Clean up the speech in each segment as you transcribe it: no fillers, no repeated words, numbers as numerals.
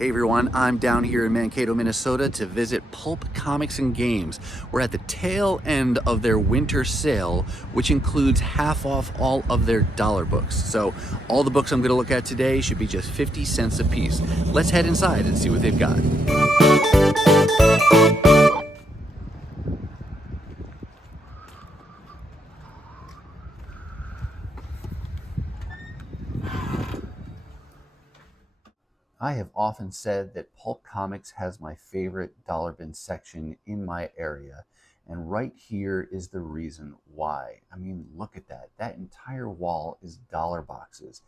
Hey everyone, I'm down here in Mankato, Minnesota to visit Pulp Comics and Games. We're at the tail end of their winter sale, which includes half off all of their dollar books. So all the books I'm going to look at today should be just 50 cents a piece. Let's head inside and see what they've got. I have often said that Pulp Comics has my favorite dollar bin section in my area, and right here is the reason why. I mean, look at that. That entire wall is dollar boxes,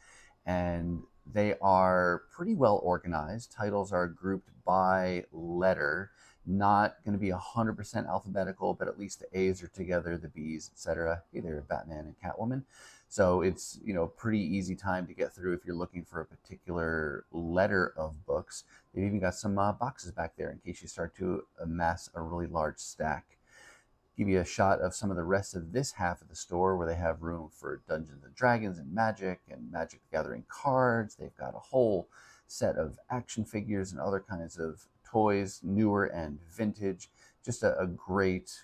and they are pretty well organized. Titles are grouped by letter, not going to be 100% alphabetical, but at least the A's are together, the B's, etc. Hey there, Batman and Catwoman. So it's, pretty easy time to get through if you're looking for a particular letter of books. They've even got some boxes back there in case you start to amass a really large stack. Give you a shot of some of the rest of this half of the store where they have room for Dungeons and Dragons and Magic the Gathering cards. They've got a whole set of action figures and other kinds of toys, newer and vintage. Just a great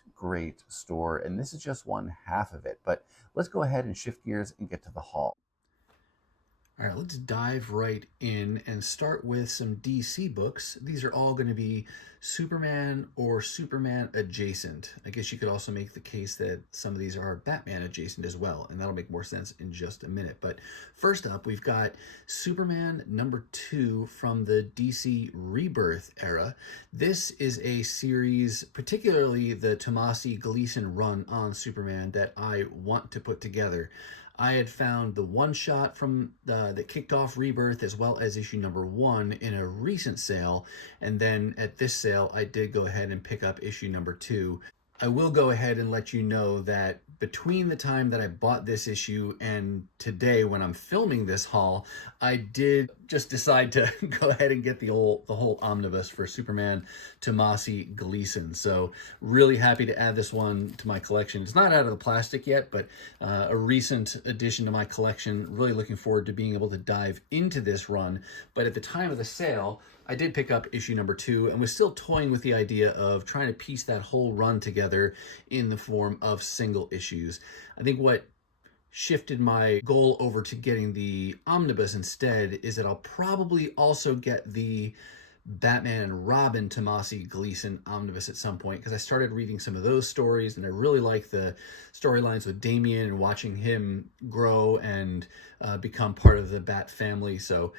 store. And this is just one half of it. But let's go ahead and shift gears and get to the haul. All right, let's dive right in and start with some DC books. These are all going to be Superman or Superman adjacent. I guess you could also make the case that some of these are Batman adjacent as well, and that'll make more sense in just a minute. But first up, we've got Superman #2 from the DC Rebirth era. This is a series, particularly the Tomasi Gleason run on Superman, that I want to put together. I had found the one-shot from that kicked off Rebirth as well as issue #1 in a recent sale, and then at this sale I did go ahead and pick up issue #2. I will go ahead and let you know that between the time that I bought this issue and today when I'm filming this haul, I did just decide to go ahead and get the whole omnibus for Superman Tomasi Gleason. So really happy to add this one to my collection. It's not out of the plastic yet, but a recent addition to my collection. Really looking forward to being able to dive into this run. But at the time of the sale, I did pick up issue #2 and was still toying with the idea of trying to piece that whole run together in the form of single issues. I think what shifted my goal over to getting the omnibus instead is that I'll probably also get the Batman and Robin Tomasi Gleason omnibus at some point, because I started reading some of those stories and I really like the storylines with Damian and watching him grow and become part of the Bat family. So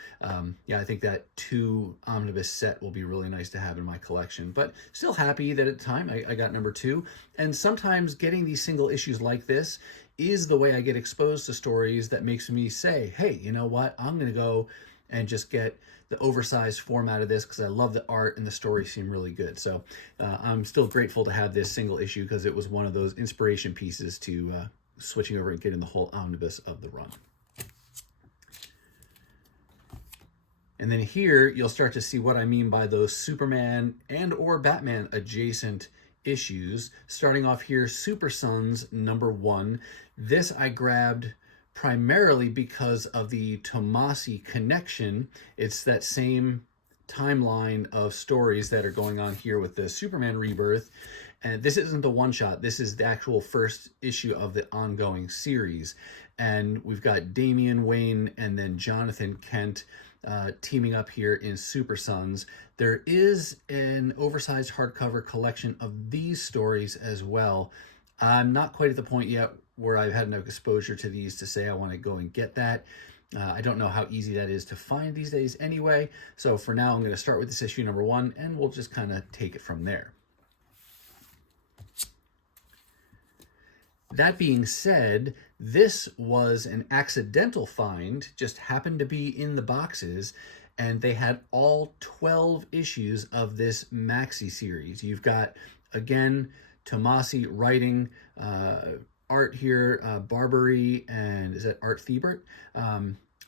yeah, I think that 2 omnibus set will be really nice to have in my collection, but still happy that at the time I got #2. And sometimes getting these single issues like this is the way I get exposed to stories that makes me say, hey, you know what, I'm going to go and just get the oversized format of this because I love the art and the story seem really good. So I'm still grateful to have this single issue because it was one of those inspiration pieces to switching over and getting the whole omnibus of the run. And then here you'll start to see what I mean by those Superman and or Batman adjacent issues. Starting off here, Super Sons #1. This I grabbed primarily because of the Tomasi connection. It's that same timeline of stories that are going on here with the Superman Rebirth. And this isn't the one-shot. This is the actual first issue of the ongoing series. And we've got Damian Wayne and then Jonathan Kent teaming up here in Super Sons. There is an oversized hardcover collection of these stories as well. I'm not quite at the point yet where I've had enough exposure to these to say I want to go and get that. I don't know how easy that is to find these days anyway. So for now, I'm going to start with this issue #1 and we'll just kind of take it from there. That being said, this was an accidental find, just happened to be in the boxes, and they had all 12 issues of this maxi series. You've got, again, Tomasi writing, art here, Barbary, and is that Art Thibert?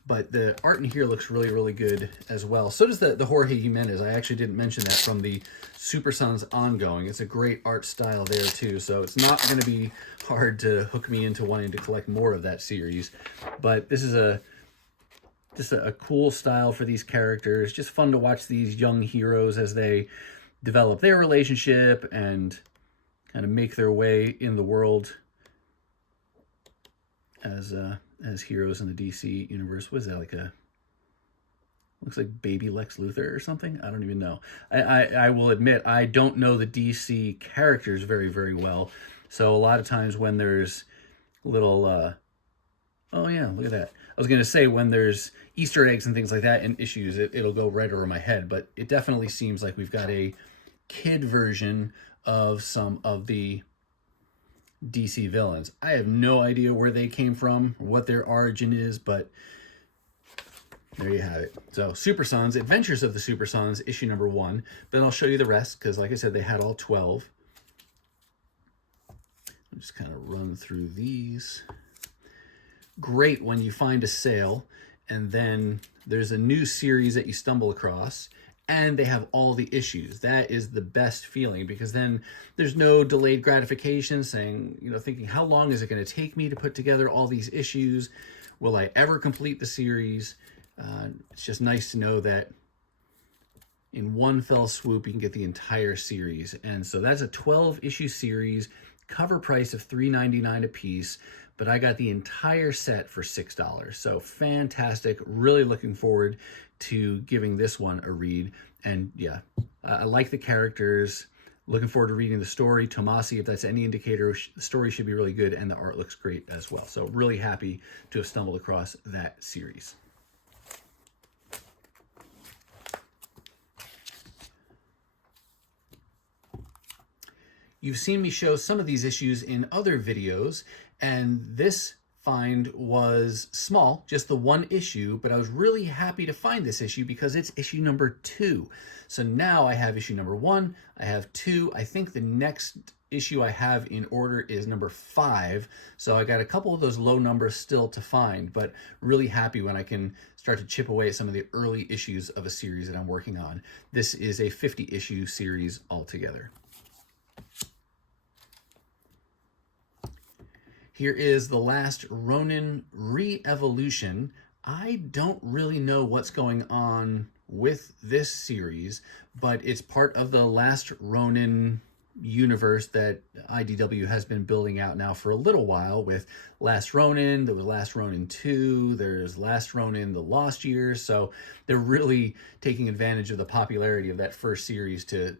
But the art in here looks really good as well. So does the Jorge Jimenez. I actually didn't mention that from the Super Sons ongoing. It's a great art style there too. So it's not going to be hard to hook me into wanting to collect more of that series. But this is a just a cool style for these characters. Just fun to watch these young heroes as they develop their relationship and kind of make their way in the world as heroes in the DC universe. What is that, like a looks like baby Lex Luthor or something? I don't even know. I will admit I don't know the DC characters very, very well. So a lot of times when there's little oh yeah, look at that. I was gonna say when there's Easter eggs and things like that in issues, it'll go right over my head. But it definitely seems like we've got a kid version of some of the DC villains. I have no idea where they came from, what their origin is, but there you have it. So Super Sons, Adventures of the Super Sons, issue number 1. But I'll show you the rest because, like I said, they had all 12. I'll just kind of run through these. Great when you find a sale and then there's a new series that you stumble across and they have all the issues. That is the best feeling because then there's no delayed gratification saying, thinking, how long is it going to take me to put together all these issues? Will I ever complete the series? It's just nice to know that in one fell swoop you can get the entire series. And so that's a 12-issue series, cover price of $3.99 a piece, but I got the entire set for $6. So fantastic. Really looking forward to giving this one a read. And yeah, I like the characters. Looking forward to reading the story. Tomasi, if that's any indicator, the story should be really good and the art looks great as well. So really happy to have stumbled across that series. You've seen me show some of these issues in other videos, and this find was small, just the one issue, but I was really happy to find this issue because it's issue number 2. So now I have issue number 1, I have 2, I think the next issue I have in order is number 5, so I got a couple of those low numbers still to find, but really happy when I can start to chip away at some of the early issues of a series that I'm working on. This is a 50-issue series altogether. Here is The Last Ronin Re-Evolution. I don't really know what's going on with this series, but it's part of the Last Ronin universe that IDW has been building out now for a little while with Last Ronin. There was Last Ronin 2, there's Last Ronin The Lost Years, so they're really taking advantage of the popularity of that first series to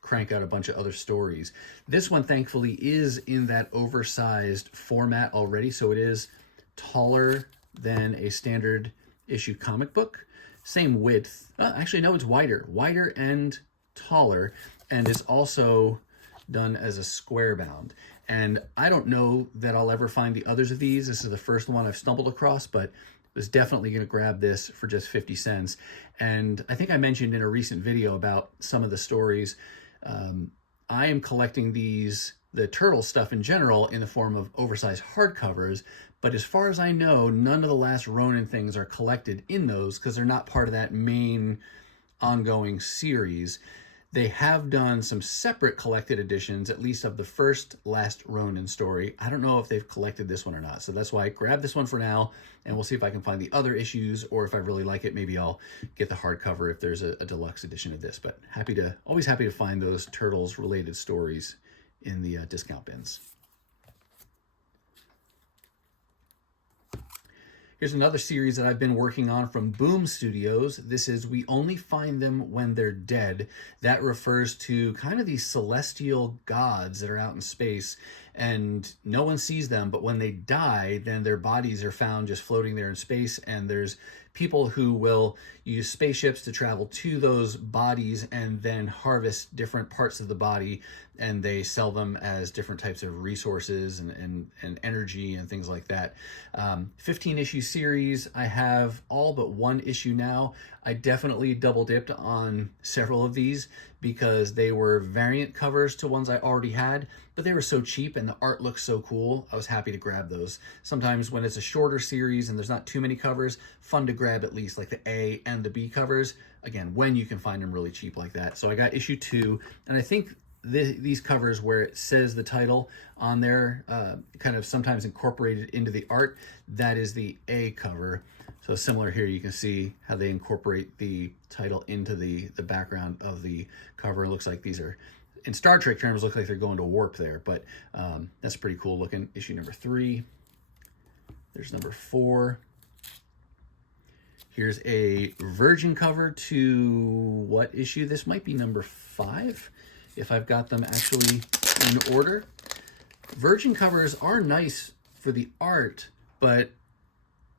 crank out a bunch of other stories. This one, thankfully, is in that oversized format already, so it is taller than a standard issue comic book. Same width. Actually, no, it's wider and taller, and it's also done as a square bound. And I don't know that I'll ever find the others of these. This is the first one I've stumbled across, but was definitely going to grab this for just 50 cents. And I think I mentioned in a recent video about some of the stories. I am collecting the turtle stuff in general in the form of oversized hardcovers, but as far as I know, none of the Last Ronin things are collected in those because they're not part of that main ongoing series. They have done some separate collected editions, at least of the first Last Ronin story. I don't know if they've collected this one or not, so that's why I grabbed this one for now, and we'll see if I can find the other issues, or if I really like it, maybe I'll get the hardcover if there's a deluxe edition of this. But always happy to find those Turtles-related stories in the discount bins. Here's another series that I've been working on from Boom Studios. This is We Only Find Them When They're Dead. That refers to kind of these celestial gods that are out in space and no one sees them, but when they die, then their bodies are found just floating there in space, and there's people who will use spaceships to travel to those bodies and then harvest different parts of the body, and they sell them as different types of resources and energy and things like that. 15-issue series. I have all but one issue now. I definitely double dipped on several of these because they were variant covers to ones I already had, but they were so cheap and the art looks so cool, I was happy to grab those. Sometimes when it's a shorter series and there's not too many covers, fun to grab at least like the A and the B covers, again, when you can find them really cheap like that. So I got issue 2, and I think these covers where it says the title on there, kind of sometimes incorporated into the art, that is the A cover. So similar here, you can see how they incorporate the title into the background of the cover. It looks like these are, in Star Trek terms, look like they're going to warp there, but that's pretty cool looking. Issue number 3. There's number 4. Here's a Virgin cover to what issue? This might be number 5, if I've got them actually in order. Virgin covers are nice for the art, but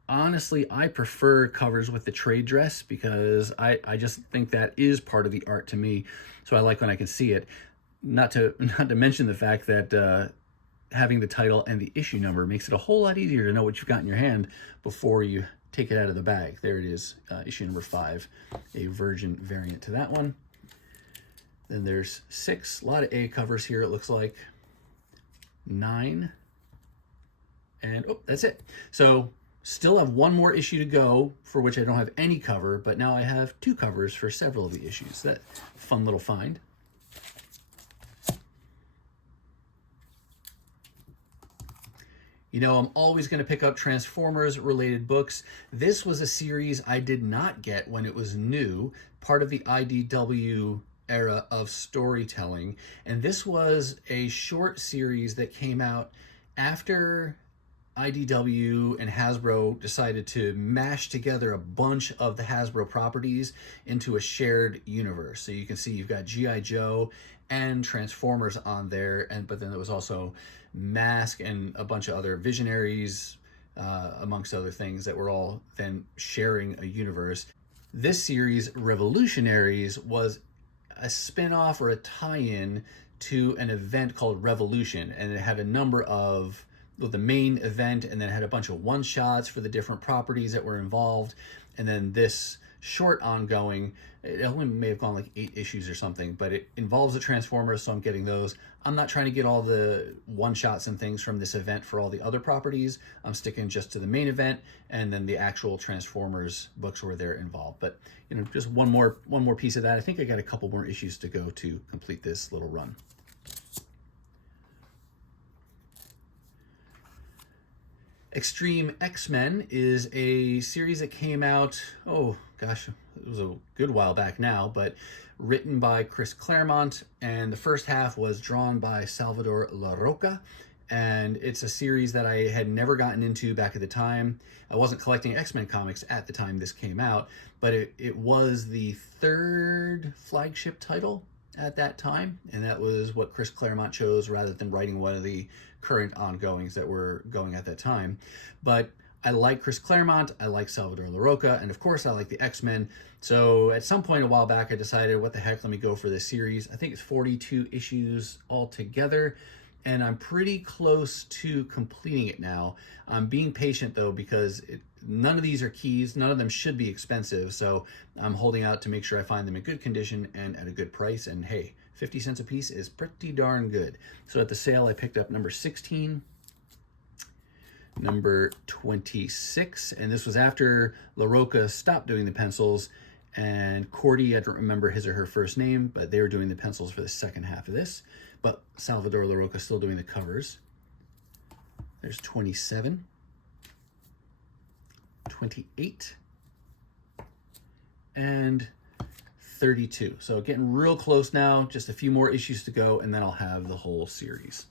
honestly, I prefer covers with the trade dress because I just think that is part of the art to me. So I like when I can see it. Not to mention the fact that having the title and the issue number makes it a whole lot easier to know what you've got in your hand before you take it out of the bag. There it is, issue number 5, a Virgin variant to that one. Then there's 6, a lot of A covers here, it looks like. 9, and oh, that's it. So still have one more issue to go for which I don't have any cover, but now I have 2 covers for several of the issues. That fun little find. You know, I'm always going to pick up Transformers related books. This was a series I did not get when it was new, part of the IDW era of storytelling. And this was a short series that came out after IDW and Hasbro decided to mash together a bunch of the Hasbro properties into a shared universe. So you can see you've got G.I. Joe and Transformers on there, but then there was also Mask and a bunch of other Visionaries, amongst other things that were all then sharing a universe. This series, Revolutionaries, was a spin-off or a tie-in to an event called Revolution, and it had a number of the main event, and then it had a bunch of one-shots for the different properties that were involved, and then this short ongoing, it only may have gone like 8 issues or something, but it involves the Transformers, so I'm getting those. I'm not trying to get all the one-shots and things from this event for all the other properties. I'm sticking just to the main event, and then the actual Transformers books were there involved. But you know, just one more piece of that. I think I got a couple more issues to go to complete this little run. Extreme X-Men is a series that came out, oh gosh, it was a good while back now, but written by Chris Claremont, and the first half was drawn by Salvador Larroca, and it's a series that I had never gotten into back at the time. I wasn't collecting X-Men comics at the time this came out, but it was the 3rd flagship title at that time, and that was what Chris Claremont chose rather than writing one of the current ongoings that were going at that time. But I like Chris Claremont, I like Salvador Larroca, and of course I like the X-Men. So at some point a while back I decided, what the heck, let me go for this series. I think it's 42 issues altogether, and I'm pretty close to completing it now. I'm being patient though, because none of these are keys, none of them should be expensive, so I'm holding out to make sure I find them in good condition and at a good price, and hey, 50 cents a piece is pretty darn good. So at the sale I picked up number 16, number 26, and this was after LaRocca stopped doing the pencils, and Cordy, I don't remember his or her first name, but they were doing the pencils for the second half of this, but Salvador Larroca still doing the covers. There's 27, 28, and 32. So getting real close now, just a few more issues to go, and then I'll have the whole series.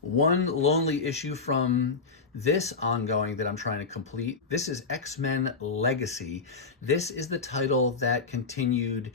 One lonely issue from this ongoing that I'm trying to complete. This is X-Men Legacy. This is the title that continued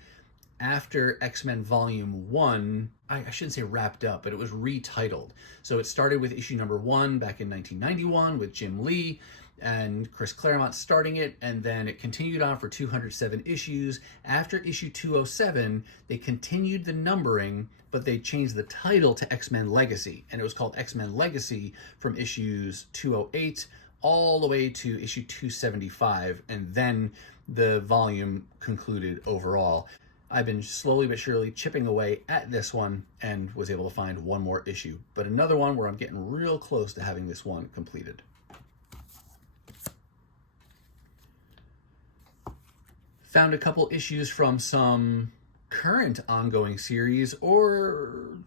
after X-Men Volume 1, I shouldn't say wrapped up, but it was retitled. So it started with issue number 1 back in 1991 with Jim Lee and Chris Claremont starting it, and then it continued on for 207 issues. After issue 207, they continued the numbering, but they changed the title to X-Men Legacy, and it was called X-Men Legacy from issues 208 all the way to issue 275, and then the volume concluded overall. I've been slowly but surely chipping away at this one and was able to find one more issue, but another one where I'm getting real close to having this one completed. Found a couple issues from some current ongoing series, or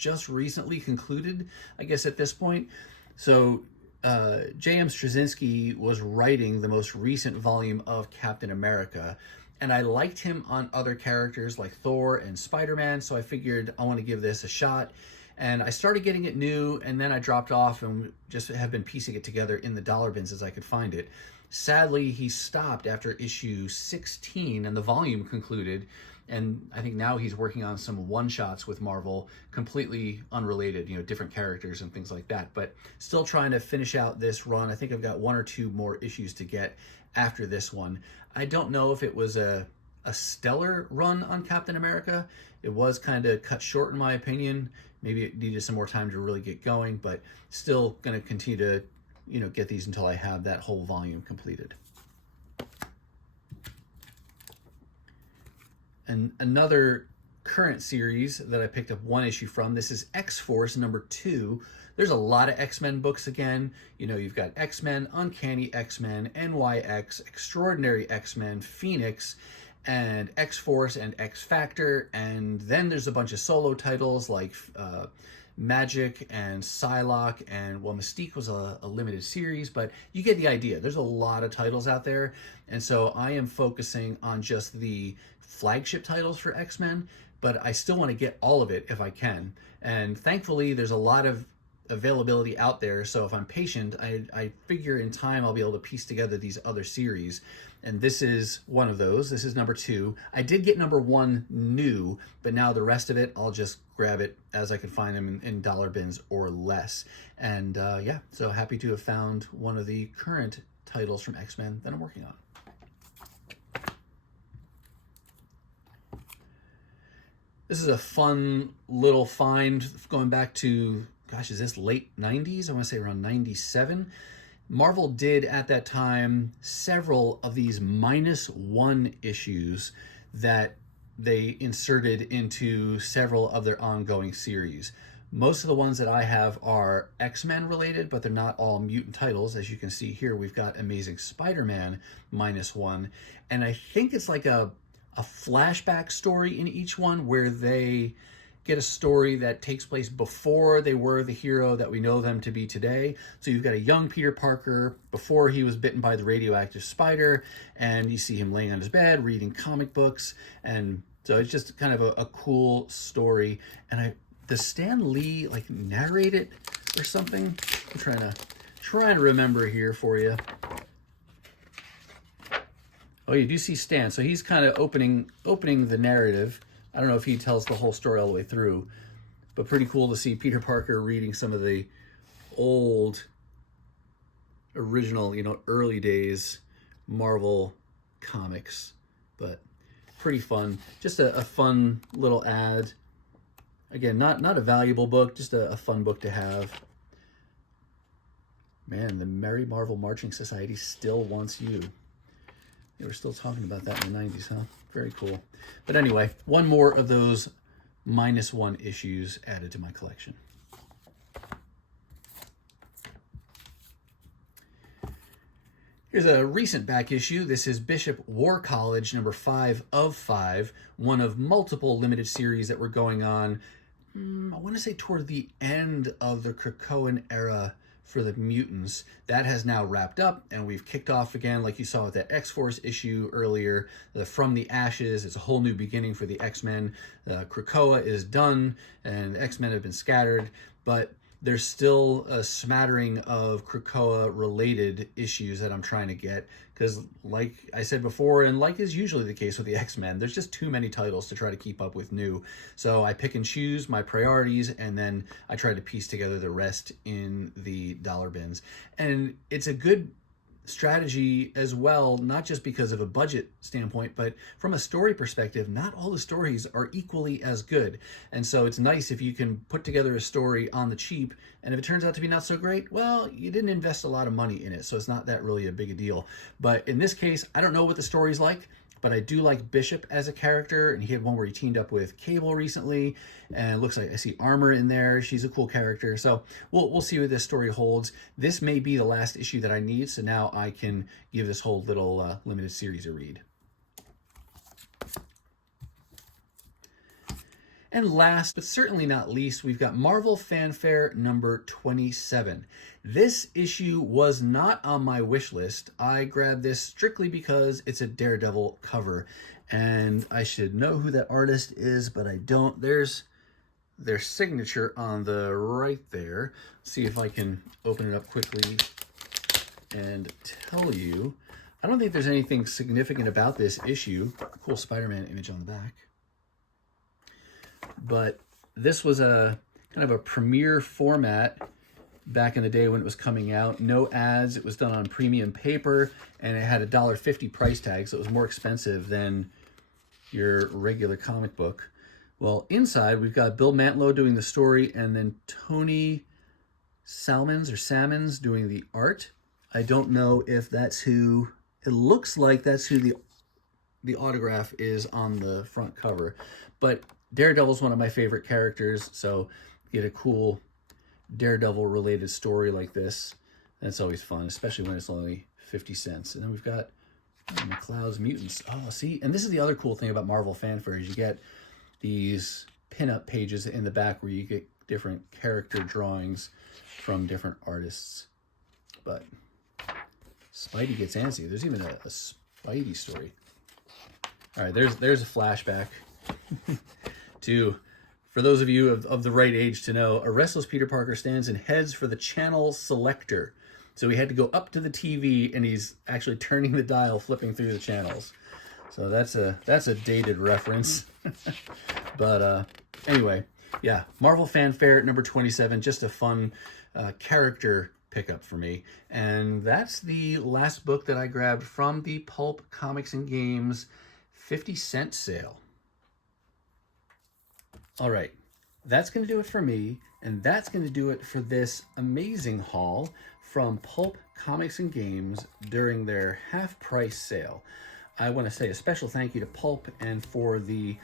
just recently concluded, I guess, at this point. So J.M. Straczynski was writing the most recent volume of Captain America, and I liked him on other characters like Thor and Spider-Man, so I figured I want to give this a shot. And I started getting it new, and then I dropped off and just have been piecing it together in the dollar bins as I could find it. Sadly, he stopped after issue 16 and the volume concluded. And I think now he's working on some one-shots with Marvel, completely unrelated, different characters and things like that. But still trying to finish out this run. I think I've got one or two more issues to get after this one. I don't know if it was a stellar run on Captain America. It was kind of cut short in my opinion. Maybe it needed some more time to really get going, but still going to continue to get these until I have that whole volume completed. And another current series that I picked up one issue from, this is X-Force number 2. There's a lot of X-Men books again. You've got X-Men, Uncanny X-Men, NYX, Extraordinary X-Men, Phoenix, and X-Force and X-Factor. And then there's a bunch of solo titles like Magic and Psylocke, and Mystique was a limited series, but you get the idea. There's a lot of titles out there, and so I am focusing on just the flagship titles for X-Men, but I still want to get all of it if I can. And thankfully, there's a lot of availability out there, so if I'm patient, I figure in time I'll be able to piece together these other series. And this is one of those. This is number 2. I did get number 1 new, but now the rest of it, I'll just grab it as I can find them in dollar bins or less. And yeah, so happy to have found one of the current titles from X-Men that I'm working on. This is a fun little find going back to, gosh, is this late 90s? I want to say around 97. Marvel did at that time several of these -1 issues that they inserted into several of their ongoing series. Most of the ones that I have are X-Men related, but they're not all mutant titles. As you can see here, we've got Amazing Spider-Man -1, and I think it's like a flashback story in each one where they get a story that takes place before they were the hero that we know them to be today. So you've got a young Peter Parker before he was bitten by the radioactive spider, and you see him laying on his bed reading comic books, and so it's just kind of a cool story. And does Stan Lee like narrate it or something? I'm trying to remember here for you. Oh, you do see Stan, so he's kind of opening the narrative. I don't know if he tells the whole story all the way through, but pretty cool to see Peter Parker reading some of the old, original, early days Marvel comics. But pretty fun. Just a fun little ad. Again, not a valuable book, just a fun book to have. Man, the Merry Marvel Marching Society still wants you. They were still talking about that in the 90s, huh? Very cool. But anyway, one more of those -1 issues added to my collection. Here's a recent back issue. This is Bishop War College number 5 of 5, one of multiple limited series that were going on, I want to say toward the end of the Krakoan era for the mutants. That has now wrapped up, and we've kicked off again, like you saw with that X-Force issue earlier. From the Ashes, it's a whole new beginning for the X-Men. Krakoa is done, and the X-Men have been scattered, but there's still a smattering of Krakoa-related issues that I'm trying to get, because like I said before, and like is usually the case with the X-Men, there's just too many titles to try to keep up with new. So I pick and choose my priorities, and then I try to piece together the rest in the dollar bins. And it's a good strategy as well, not just because of a budget standpoint, but from a story perspective, not all the stories are equally as good. And so it's nice if you can put together a story on the cheap, and if it turns out to be not so great, well, you didn't invest a lot of money in it, so it's not that really a big a deal. But in this case, I don't know what the story's like, but I do like Bishop as a character, and he had one where he teamed up with Cable recently, and it looks like I see Armor in there. She's a cool character, so we'll see what this story holds. This may be the last issue that I need, so now I can give this whole little limited series a read. And last, but certainly not least, we've got Marvel Fanfare number 27. This issue was not on my wish list. I grabbed this strictly because it's a Daredevil cover. And I should know who that artist is, but I don't. There's their signature on the right there. See if I can open it up quickly and tell you. I don't think there's anything significant about this issue. Cool Spider-Man image on the back. But this was a kind of a premiere format back in the day when it was coming out. No ads. It was done on premium paper, and it had a $1.50 price tag, so it was more expensive than your regular comic book. Well, inside we've got Bill Mantlo doing the story, and then Tony Salmons doing the art. I don't know if that's who. It looks like that's who the autograph is on the front cover. But Daredevil's one of my favorite characters, so get a cool Daredevil-related story like this. That's always fun, especially when it's only 50 cents. And then we've got McCloud's Mutants. Oh, see? And this is the other cool thing about Marvel Fanfare is you get these pinup pages in the back where you get different character drawings from different artists. But Spidey gets antsy. There's even a Spidey story. All right, there's a flashback to, for those of you of the right age to know, a restless Peter Parker stands and heads for the channel selector. So he had to go up to the TV, and he's actually turning the dial, flipping through the channels. So that's a dated reference. But anyway, yeah, Marvel Fanfare number 27, just a fun character pickup for me. And that's the last book that I grabbed from the Pulp Comics and Games 50-cent sale. All right, that's going to do it for me, and that's going to do it for this amazing haul from Pulp Comics and Games during their half-price sale. I want to say a special thank you to Pulp and for the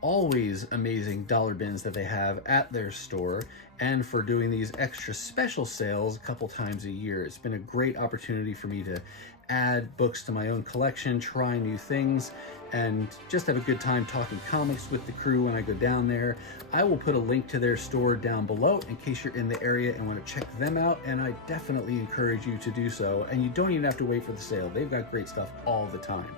always amazing dollar bins that they have at their store, and for doing these extra special sales a couple times a year. It's been a great opportunity for me to add books to my own collection, try new things, and just have a good time talking comics with the crew when I go down there. I will put a link to their store down below in case you're in the area and want to check them out, and I definitely encourage you to do so. And you don't even have to wait for the sale. They've got great stuff all the time.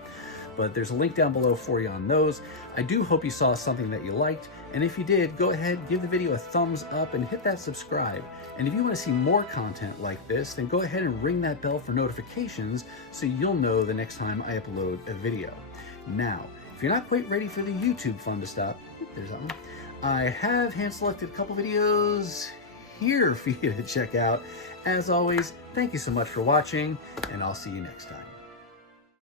But there's a link down below for you on those. I do hope you saw something that you liked, and if you did, go ahead, give the video a thumbs up and hit that subscribe. And if you want to see more content like this, then go ahead and ring that bell for notifications so you'll know the next time I upload a video. Now, if you're not quite ready for the YouTube fun to stop, there's that one, I have hand-selected a couple videos here for you to check out. As always, thank you so much for watching, and I'll see you next time.